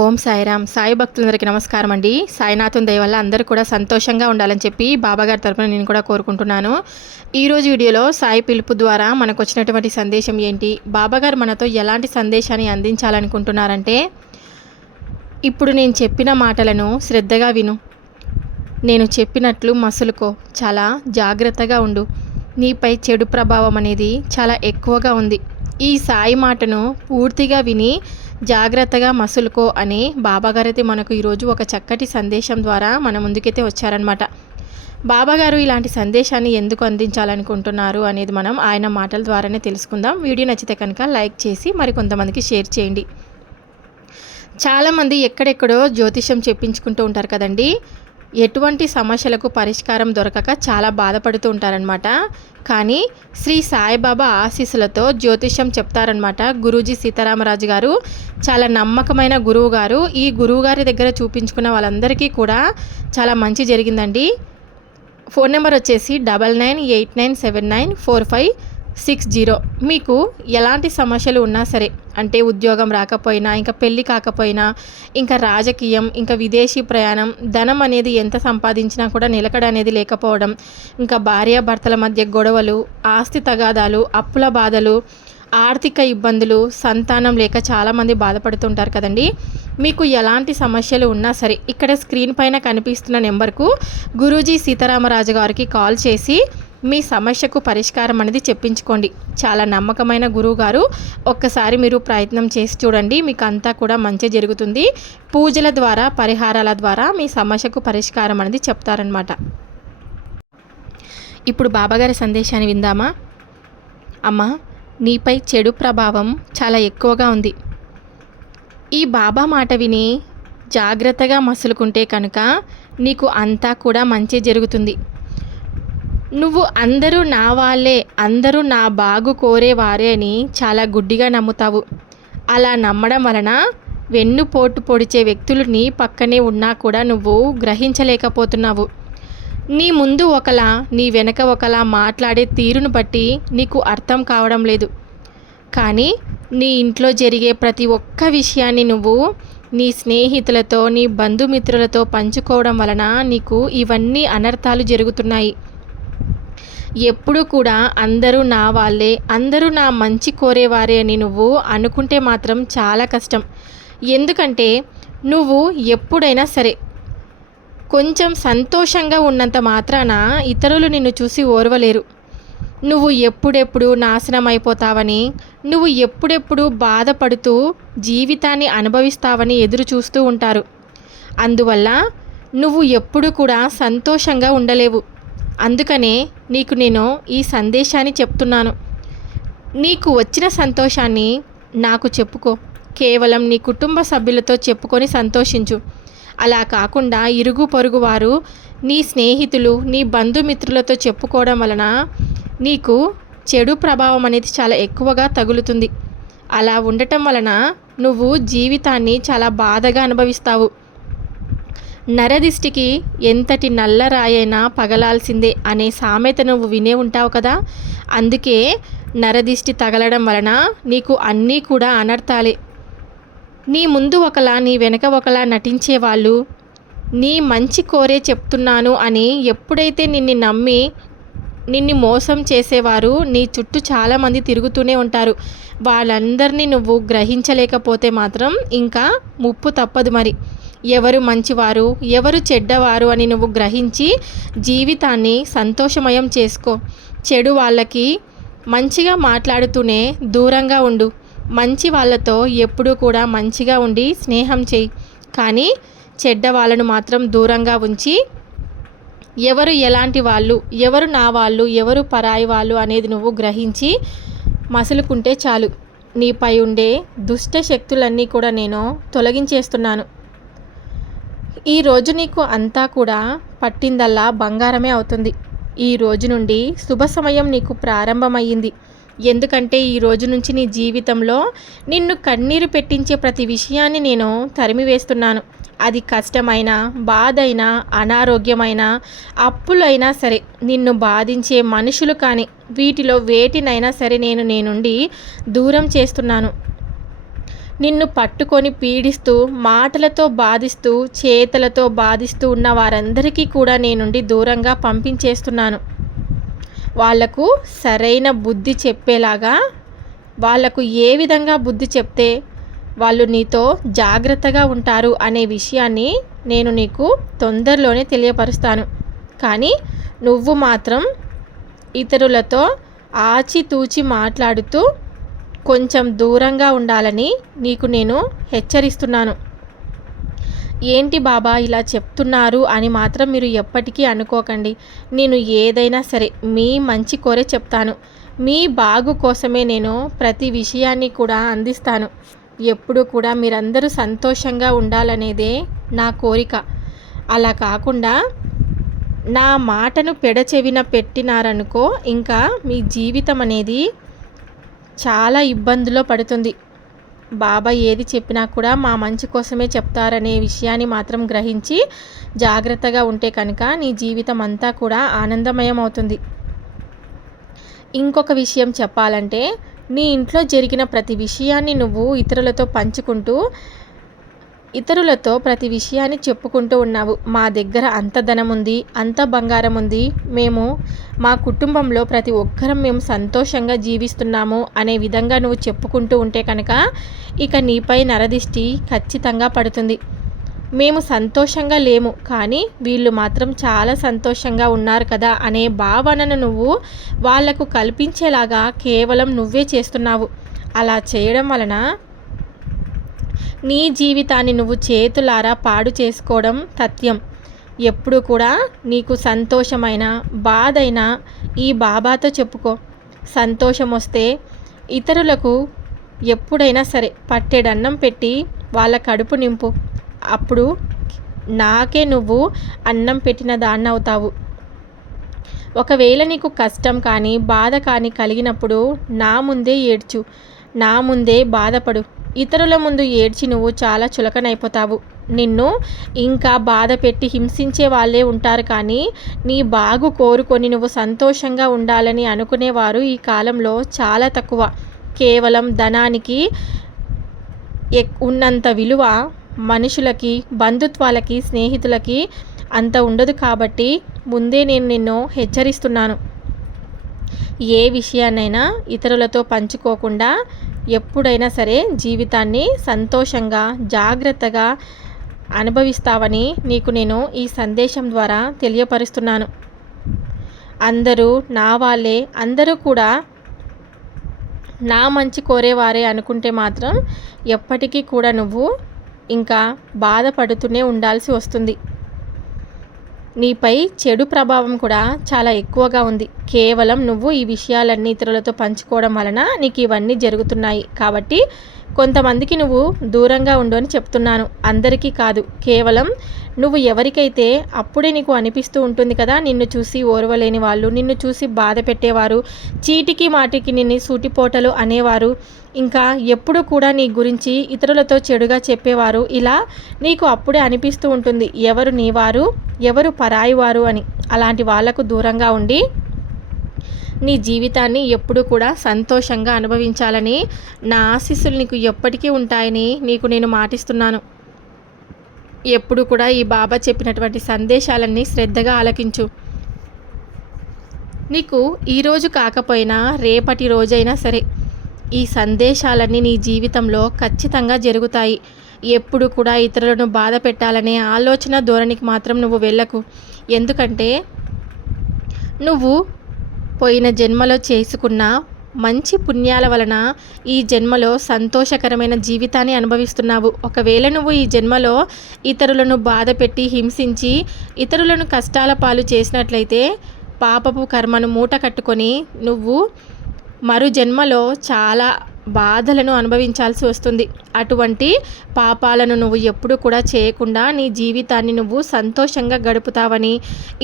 ఓం సాయిరామ్. సాయి భక్తులందరికీ నమస్కారం అండి. సాయినాథుని దయ వల్ల అందరూ కూడా సంతోషంగా ఉండాలని చెప్పి బాబాగారి తరపున నేను కూడా కోరుకుంటున్నాను. ఈరోజు వీడియోలో సాయి పిలుపు ద్వారా మనకు వచ్చినటువంటి సందేశం ఏంటి, బాబాగారు మనతో ఎలాంటి సందేశాన్ని అందించాలనుకుంటున్నారంటే, ఇప్పుడు నేను చెప్పిన మాటలను శ్రద్ధగా విను. నేను చెప్పినట్లు మసులుకో, చాలా జాగ్రత్తగా ఉండు. నీపై చెడు ప్రభావం అనేది చాలా ఎక్కువగా ఉంది. ఈ సాయి మాటను పూర్తిగా విని జాగ్రత్తగా మసులుకో అని బాబాగారైతే మనకు ఈరోజు ఒక చక్కటి సందేశం ద్వారా మన ముందుకైతే వచ్చారనమాట. బాబాగారు ఇలాంటి సందేశాన్ని ఎందుకు అందించాలనుకుంటున్నారు అనేది మనం ఆయన మాటల ద్వారానే తెలుసుకుందాం. వీడియో నచ్చితే కనుక లైక్ చేసి మరికొంతమందికి షేర్ చేయండి. చాలామంది ఎక్కడెక్కడో జ్యోతిషం చెప్పించుకుంటూ ఉంటారు కదండి. ఎటువంటి సమస్యలకు పరిష్కారం దొరకక చాలా బాధపడుతూ ఉంటారనమాట. కానీ శ్రీ సాయిబాబా ఆశీస్సులతో జ్యోతిష్యం చెప్తారనమాట గురూజీ సీతారామరాజు గారు. చాలా నమ్మకమైన గురువు గారు. ఈ గురువు గారి దగ్గర చూపించుకున్న వాళ్ళందరికీ కూడా చాలా మంచి జరిగిందండి. ఫోన్ నెంబర్ వచ్చేసి 9989794560. మీకు ఎలాంటి సమస్యలు ఉన్నా సరే, అంటే ఉద్యోగం రాకపోయినా, ఇంకా పెళ్ళి కాకపోయినా, ఇంకా రాజకీయం, ఇంకా విదేశీ ప్రయాణం, ధనం అనేది ఎంత సంపాదించినా కూడా నిలకడ అనేది లేకపోవడం, ఇంకా భార్యాభర్తల మధ్య గొడవలు, ఆస్తి తగాదాలు, అప్పుల బాధలు, ఆర్థిక ఇబ్బందులు, సంతానం లేక చాలామంది బాధపడుతుంటారు కదండి. మీకు ఎలాంటి సమస్యలు ఉన్నా సరే ఇక్కడ స్క్రీన్ పైన కనిపిస్తున్న నెంబర్కు గురూజీ సీతారామరాజు గారికి కాల్ చేసి మీ సమస్యకు పరిష్కారం అనేది చెప్పించుకోండి. చాలా నమ్మకమైన గురువు గారు. ఒక్కసారి మీరు ప్రయత్నం చేసి చూడండి, మీకు అంతా కూడా మంచి జరుగుతుంది. పూజల ద్వారా, పరిహారాల ద్వారా మీ సమస్యకు పరిష్కారం అనేది చెప్తారనమాట. ఇప్పుడు బాబాగారి సందేశాన్ని విందామా? అమ్మా, నీపై చెడు ప్రభావం చాలా ఎక్కువగా ఉంది. ఈ బాబా మాట విని జాగ్రత్తగా మసులుకుంటే కనుక నీకు అంతా కూడా మంచి జరుగుతుంది. నువ్వు అందరూ నా వాళ్ళే, అందరూ నా బాగు కోరేవారే అని చాలా గుడ్డిగా నమ్ముతావు. అలా నమ్మడం వలన వెన్నుపోటు పొడిచే వ్యక్తులు నీ పక్కనే ఉన్నా కూడా నువ్వు గ్రహించలేకపోతున్నావు. నీ ముందు ఒకలా, నీ వెనక ఒకలా మాట్లాడే తీరును బట్టి నీకు అర్థం కావడం లేదు. కానీ నీ ఇంట్లో జరిగే ప్రతి ఒక్క విషయాన్ని నువ్వు నీ స్నేహితులతో, నీ బంధుమిత్రులతో పంచుకోవడం వలన నీకు ఇవన్నీ అనర్థాలు జరుగుతున్నాయి. ఎప్పుడు కూడా అందరూ నా వాళ్ళే, అందరూ నా మంచి కోరేవారే అని నువ్వు అనుకుంటే మాత్రం చాలా కష్టం. ఎందుకంటే నువ్వు ఎప్పుడైనా సరే కొంచెం సంతోషంగా ఉన్నంత మాత్రాన ఇతరులు నిన్ను చూసి ఓర్వలేరు. నువ్వు ఎప్పుడెప్పుడు నాశనం అయిపోతావని, నువ్వు ఎప్పుడెప్పుడు బాధపడుతూ జీవితాన్ని అనుభవిస్తావని ఎదురు చూస్తూ ఉంటారు. అందువల్ల నువ్వు ఎప్పుడు కూడా సంతోషంగా ఉండలేవు. అందుకనే నీకు నేను ఈ సందేశాన్ని చెప్తున్నాను. నీకు వచ్చిన సంతోషాన్ని నాకు చెప్పుకో. కేవలం నీ కుటుంబ సభ్యులతో చెప్పుకొని సంతోషించు. అలా కాకుండా ఇరుగు పొరుగు వారు, నీ స్నేహితులు, నీ బంధుమిత్రులతో చెప్పుకోవడం వలన నీకు చెడు ప్రభావం అనేది చాలా ఎక్కువగా తగులుతుంది. అలా ఉండటం వలన నువ్వు జీవితాన్ని చాలా బాధగా అనుభవిస్తావు. నరదిష్టికి ఎంతటి నల్లరాయైనా పగలాల్సిందే అనే సామెత నువ్వు వినే ఉంటావు కదా. అందుకే నరదిష్టి తగలడం వలన నీకు అన్నీ కూడా అనర్థాలే. నీ ముందు ఒకలా, నీ వెనక ఒకలా నటించే వాళ్ళు, నీ మంచి కోరే చెప్తున్నాను అని ఎప్పుడైతే నిన్ను నమ్మి నిన్ను మోసం చేసేవారు నీ చుట్టూ చాలామంది తిరుగుతూనే ఉంటారు. వాళ్ళందరినీ నువ్వు గ్రహించలేకపోతే మాత్రం ఇంకా ముప్పు తప్పదు. మరి ఎవరు మంచివారు, ఎవరు చెడ్డవారు అని నువ్వు గ్రహించి జీవితాన్ని సంతోషమయం చేసుకో. చెడు వాళ్ళకి మంచిగా మాట్లాడుతూనే దూరంగా ఉండు. మంచి వాళ్ళతో ఎప్పుడూ కూడా మంచిగా ఉండి స్నేహం చేయి. కానీ చెడ్డ వాళ్ళను మాత్రం దూరంగా ఉంచి, ఎవరు ఎలాంటి వాళ్ళు, ఎవరు నా వాళ్ళు, ఎవరు పరాయి వాళ్ళు అనేది నువ్వు గ్రహించి మసులుకుంటే చాలు. నీపై ఉండే దుష్ట శక్తులన్నీ కూడా నేను తొలగించేస్తున్నాను. ఈరోజు నీకు అంతా కూడా పట్టిందల్లా బంగారమే అవుతుంది. ఈ రోజు నుండి శుభ సమయం నీకు ప్రారంభమయ్యింది. ఎందుకంటే ఈ రోజు నుంచి నీ జీవితంలో నిన్ను కన్నీరు పెట్టించే ప్రతి విషయాన్ని నేను తరిమివేస్తున్నాను. అది కష్టమైనా, బాధైనా, అనారోగ్యమైనా, అప్పులైనా సరే, నిన్ను బాధించే మనుషులు కానీ, వీటిలో వేటినైనా సరే నేను నీ నుండి దూరం చేస్తున్నాను. నిన్ను పట్టుకొని పీడిస్తూ, మాటలతో బాధిస్తూ, చేతలతో బాధిస్తూ ఉన్న వారందరికీ కూడా నీ నుండి దూరంగా పంపించేస్తున్నాను. వాళ్లకు సరైన బుద్ధి చెప్పేలాగా, వాళ్లకు ఏ విధంగా బుద్ధి చెప్తే వాళ్ళు నీతో జాగ్రత్తగా ఉంటారు అనే విషయాన్ని నేను నీకు తొందరలోనే తెలియపరుస్తాను. కానీ నువ్వు మాత్రం ఇతరులతో ఆచితూచి మాట్లాడుతూ కొంచెం దూరంగా ఉండాలని నీకు నేను హెచ్చరిస్తున్నాను. ఏంటి బాబా ఇలా చెప్తున్నారు అని మాత్రం మీరు ఎప్పటికీ అనుకోకండి. నేను ఏదైనా సరే మీ మంచి కోరే చెప్తాను. మీ బాగు కోసమే నేను ప్రతి విషయాన్ని కూడా అందిస్తాను. ఎప్పుడు కూడా మీరందరూ సంతోషంగా ఉండాలనేదే నా కోరిక. అలా కాకుండా నా మాటను పెడచెవిన పెట్టినారనుకో, ఇంకా మీ జీవితం అనేది చాలా ఇబ్బందుల్లో పడుతుంది. బాబా ఏది చెప్పినా కూడా మా మంచి కోసమే చెప్తారనే విషయాన్ని మాత్రం గ్రహించి జాగ్రత్తగా ఉంటే కనుక నీ జీవితం అంతా కూడా ఆనందమయం అవుతుంది. ఇంకొక విషయం చెప్పాలంటే, నీ ఇంట్లో జరిగిన ప్రతి విషయాన్ని నువ్వు ఇతరులతో పంచుకుంటూ, ఇతరులతో ప్రతి విషయాన్ని చెప్పుకుంటూ ఉన్నావు. మా దగ్గర అంత ధనం ఉంది, అంత బంగారం ఉంది, మేము మా కుటుంబంలో ప్రతి ఒక్కరం మేము సంతోషంగా జీవిస్తున్నాము అనే విధంగా నువ్వు చెప్పుకుంటూ ఉంటే కనుక ఇక నీపై నరదిష్టి ఖచ్చితంగా పడుతుంది. మేము సంతోషంగా లేము, కానీ వీళ్ళు మాత్రం చాలా సంతోషంగా ఉన్నారు కదా అనే భావనను నువ్వు వాళ్లకు కల్పించేలాగా కేవలం నువ్వే చేస్తున్నావు. అలా చేయడం వలన నీ జీవితాన్ని నువ్వు చేతులారా పాడు చేసుకోవడం తథ్యం. ఎప్పుడు కూడా నీకు సంతోషమైన, బాధైనా ఈ బాబాతో చెప్పుకో. సంతోషం వస్తే ఇతరులకు ఎప్పుడైనా సరే పట్టెడన్నం పెట్టి వాళ్ళ కడుపు నింపు. అప్పుడు నాకే నువ్వు అన్నం పెట్టిన దాన్నవుతావు. ఒకవేళ నీకు కష్టం కానీ, బాధ కానీ కలిగినప్పుడు నా ముందే ఏడ్చు, నా ముందే బాధపడు. ఇతరుల ముందు ఏడ్చి నువ్వు చాలా చులకనైపోతావు. నిన్ను ఇంకా బాధ పెట్టి హింసించే వాళ్ళే ఉంటారు, కానీ నీ బాగు కోరుకొని నువ్వు సంతోషంగా ఉండాలని అనుకునేవారు ఈ కాలంలో చాలా తక్కువ. కేవలం ధనానికి ఉన్నంత విలువ మనుషులకి, బంధుత్వాలకి, స్నేహితులకి అంత ఉండదు. కాబట్టి ముందే నేను నిన్ను హెచ్చరిస్తున్నాను. ఏ విషయాన్నైనా ఇతరులతో పంచుకోకుండా ఎప్పుడైనా సరే జీవితాన్ని సంతోషంగా, జాగ్రత్తగా అనుభవిస్తావని నీకు నేను ఈ సందేశం ద్వారా తెలియపరుస్తున్నాను. అందరూ నా వాళ్ళే, అందరూ కూడా నా మంచి కోరేవారే అనుకుంటే మాత్రం ఎప్పటికీ కూడా నువ్వు ఇంకా బాధపడుతూనే ఉండాల్సి వస్తుంది. నీపై చెడు ప్రభావం కూడా చాలా ఎక్కువగా ఉంది. కేవలం నువ్వు ఈ విషయాలన్నీ ఇతరులతో పంచుకోవడం వలన నీకు ఇవన్నీ జరుగుతున్నాయి. కాబట్టి కొంతమందికి నువ్వు దూరంగా ఉండు అని చెప్తున్నాను, అందరికీ కాదు. కేవలం నువ్వు ఎవరికైతే అప్పుడే నీకు అనిపిస్తూ ఉంటుంది కదా, నిన్ను చూసి ఓర్వలేని వాళ్ళు, నిన్ను చూసి బాధ పెట్టేవారు, చీటికి మాటికి నిన్ను సూటిపోటలు అనేవారు, ఇంకా ఎప్పుడు కూడా నీ గురించి ఇతరులతో చెడుగా చెప్పేవారు, ఇలా నీకు అప్పుడే అనిపిస్తూ ఉంటుంది ఎవరు నీవారు, ఎవరు పరాయి వారు అని. అలాంటి వాళ్లకు దూరంగా ఉండి నీ జీవితాన్ని ఎప్పుడూ కూడా సంతోషంగా అనుభవించాలని నా ఆశీస్సులు నీకు ఎప్పటికీ ఉంటాయని నీకు నేను మాటిస్తున్నాను. ఎప్పుడు కూడా ఈ బాబా చెప్పినటువంటి సందేశాలన్నీ శ్రద్ధగా ఆలకించు. నీకు ఈరోజు కాకపోయినా రేపటి రోజైనా సరే ఈ సందేశాలన్నీ నీ జీవితంలో ఖచ్చితంగా జరుగుతాయి. ఎప్పుడు కూడా ఇతరులను బాధ పెట్టాలనే ఆలోచన ధోరణికి మాత్రం నువ్వు వెళ్ళకు. ఎందుకంటే నువ్వు పోయిన జన్మలో చేసుకున్న మంచి పుణ్యాల వలన ఈ జన్మలో సంతోషకరమైన జీవితాన్ని అనుభవిస్తున్నావు. ఒకవేళ నువ్వు ఈ జన్మలో ఇతరులను బాధ పెట్టి హింసించి ఇతరులను కష్టాల పాలు చేసినట్లయితే పాపపు కర్మను మూట కట్టుకొని నువ్వు మరు జన్మలో చాలా బాధలను అనుభవించాల్సి వస్తుంది. అటువంటి పాపాలను నువ్వు ఎప్పుడు కూడా చేయకుండా నీ జీవితాన్ని నువ్వు సంతోషంగా గడుపుతావని,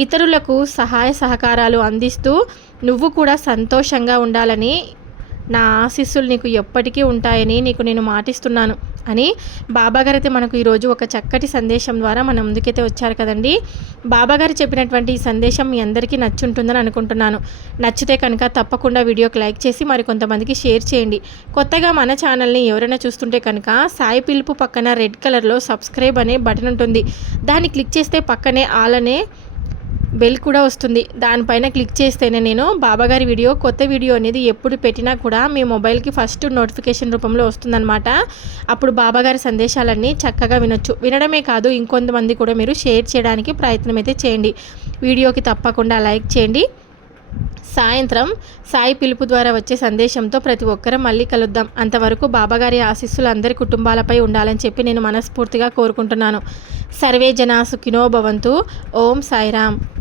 ఇతరులకు సహాయ సహకారాలు అందిస్తూ నువ్వు కూడా సంతోషంగా ఉండాలని నా ఆశీస్సులు నీకు ఎప్పటికీ ఉంటాయని నీకు నేను మాటిస్తున్నాను అని బాబాగారు అయితే మనకు ఈరోజు ఒక చక్కటి సందేశం ద్వారా మన ముందుకైతే వచ్చారు కదండి. బాబాగారు చెప్పినటువంటి ఈ సందేశం మీ అందరికీ నచ్చుంటుందని అనుకుంటున్నాను. నచ్చితే కనుక తప్పకుండా వీడియోకి లైక్ చేసి మరి కొంతమందికి షేర్ చేయండి. కొత్తగా మన ఛానల్ని ఎవరైనా చూస్తుంటే కనుక సాయి పిలుపు పక్కన రెడ్ కలర్లో సబ్స్క్రైబ్ అనే బటన్ ఉంటుంది. దాన్ని క్లిక్ చేస్తే పక్కనే ఆల్ అనే బెల్ కూడా వస్తుంది. దానిపైన క్లిక్ చేస్తేనే నేను బాబాగారి కొత్త వీడియో అనేది ఎప్పుడు పెట్టినా కూడా మీ మొబైల్కి ఫస్ట్ నోటిఫికేషన్ రూపంలో వస్తుందన్నమాట. అప్పుడు బాబాగారి సందేశాలన్నీ చక్కగా వినొచ్చు. వినడమే కాదు, ఇంకొంతమంది కూడా మీరు షేర్ చేయడానికి ప్రయత్నం అయితే చేయండి. వీడియోకి తప్పకుండా లైక్ చేయండి. సాయంత్రం సాయి పిలుపు ద్వారా వచ్చే సందేశంతో ప్రతి ఒక్కరం మళ్ళీ కలుద్దాం. అంతవరకు బాబాగారి ఆశీస్సులు అందరి కుటుంబాలపై ఉండాలని చెప్పి నేను మనస్ఫూర్తిగా కోరుకుంటున్నాను. సర్వే జనా సుఖినో భవంతు. ఓం సాయిరామ్.